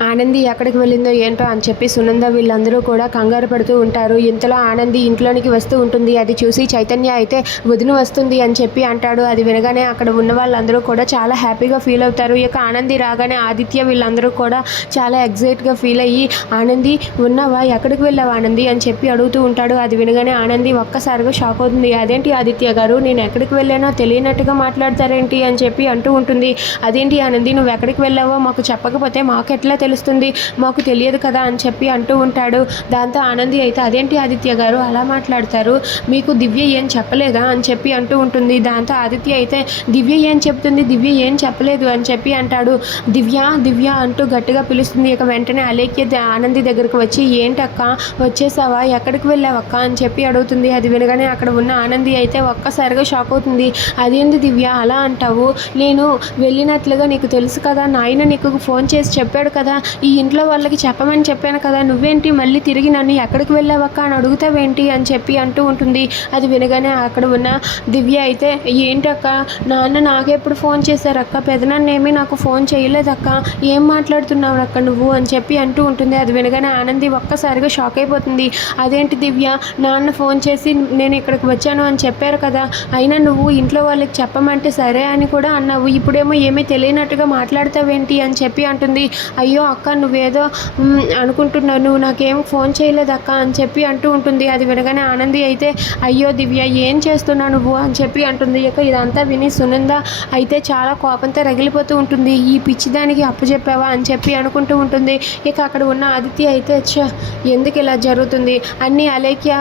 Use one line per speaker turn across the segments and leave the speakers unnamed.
ఆనంది ఎక్కడికి వెళ్ళిందో ఏంటో అని చెప్పి సునంద వీళ్ళందరూ కూడా కంగారు పడుతూ ఉంటారు. ఇంతలో ఆనంది ఇంట్లోనికి వస్తూ ఉంటుంది. అది చూసి చైతన్య అయితే వదిన వస్తుంది అని చెప్పి అంటాడు. అది వినగానే అక్కడ ఉన్న వాళ్ళందరూ కూడా చాలా హ్యాపీగా ఫీల్ అవుతారు. ఇక ఆనంది రాగానే ఆదిత్య వీళ్ళందరూ కూడా చాలా ఎగ్జైట్గా ఫీల్ అయ్యి ఆనంది ఉన్నావా? ఎక్కడికి వెళ్ళావా ఆనంది? అని చెప్పి అడుగుతూ ఉంటాడు. అది వినగానే ఆనంది ఒక్కసారిగా షాక్ అవుతుంది. అదేంటి ఆదిత్య గారు? నేను ఎక్కడికి వెళ్ళానో తెలియనట్టుగా మాట్లాడతారేంటి? అని చెప్పి అంటూ ఉంటుంది. అదేంటి ఆనంది? నువ్వు ఎక్కడికి వెళ్ళావో మాకు చెప్పకపోతే మాకు ఎట్లా తెలుస్తుంది. మాకు తెలియదు కదా అని చెప్పి అంటూ ఉంటాడు. దాంతో ఆనంది అయితే అదేంటి ఆదిత్య గారు? అలా మాట్లాడతారు. మీకు దివ్య ఏం చెప్పలేదా? అని చెప్పి అంటూ ఉంటుంది. దాంతో ఆదిత్య అయితే దివ్య ఏం చెప్తుంది? దివ్య ఏం చెప్పలేదు అని చెప్పి అంటాడు. దివ్య దివ్య అంటూ గట్టిగా పిలుస్తుంది. ఇక వెంటనే అలేఖ్య ఆనంది దగ్గరకు వచ్చి ఏంటక్క? వచ్చేసావా? ఎక్కడికి వెళ్ళావక్క? అని చెప్పి అడుగుతుంది. అది వినగానే అక్కడ ఉన్న ఆనంది అయితే ఒక్కసారిగా షాక్ అవుతుంది. అదేంది దివ్య? అలా అంటావు? నేను వెళ్ళినట్లుగా నీకు తెలుసు కదా? నాయన నీకు ఫోన్ చేసి చెప్పాడు కదా? ఈ ఇంట్లో వాళ్ళకి చెప్పమని చెప్పాను కదా నువ్వేంటి మళ్ళీ తిరిగి నన్ను ఎక్కడికి వెళ్ళావక్క అని అడుగుతావేంటి అని చెప్పి అంటూ ఉంటుంది. అది వినగానే అక్కడ ఉన్న దివ్య అయితే ఏంటక్క నాన్న నాకెప్పుడు ఫోన్ చేశారక్క? పెదనాన్న ఏమీ నాకు ఫోన్ చేయలేదక్క. ఏం మాట్లాడుతున్నావు అక్క నువ్వు? అని చెప్పి అంటూ ఉంటుంది. అది వినగానే ఆనంది ఒక్కసారిగా షాక్ అయిపోతుంది. అదేంటి దివ్య నాన్న ఫోన్ చేసి నేను ఇక్కడికి వచ్చాను అని చెప్పారు కదా అయినా నువ్వు ఇంట్లో వాళ్ళకి చెప్పమంటే సరే అని కూడా అన్నావు. ఇప్పుడేమో ఏమీ తెలియనట్టుగా మాట్లాడతావేంటి? అని చెప్పి అంటుంది. అయ్యో అక్క నువ్వేదో అనుకుంటున్నావు నువ్వు నాకేం ఫోన్ చేయలేదు అక్క అని చెప్పి అంటూ ఉంటుంది. అది వినగానే ఆనంది అయితే అయ్యో దివ్య ఏం చేస్తున్నావు నువ్వు అని చెప్పి అంటుంది. ఇక ఇదంతా విని సునంద అయితే చాలా కోపంతో రగిలిపోతూ ఉంటుంది. ఈ పిచ్చిదానికి అప్పు చెప్పావా అని చెప్పి అనుకుంటూ ఉంటుంది. ఇక అక్కడ ఉన్న ఆదిత్య అయితే ఎందుకు ఇలా జరుగుతుంది? అన్నీ అలేఖ్య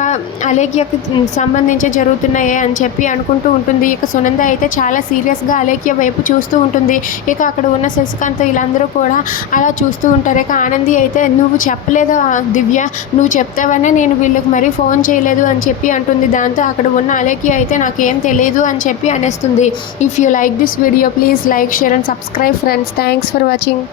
అలేఖ్యకు సంబంధించి జరుగుతున్నాయి అని చెప్పి అనుకుంటూ ఉంటుంది. ఇక సునంద అయితే చాలా సీరియస్గా అలేఖ్య వైపు చూస్తూ ఉంటుంది. ఇక అక్కడ ఉన్న శశికాంత్ వీళ్ళందరూ కూడా అలా చూస్తూ ఉంటారు. ఇక ఆనంది అయితే నువ్వు చెప్పలేదు దివ్య? నువ్వు చెప్తావనే నేను వీళ్ళకి మరీ ఫోన్ చేయలేదు అని చెప్పి అంటుంది. దాంతో అక్కడ ఉన్న అలేకి అయితే నాకేం తెలియదు అని చెప్పి అనేస్తుంది. If you like this video please like share and subscribe friends thanks for watching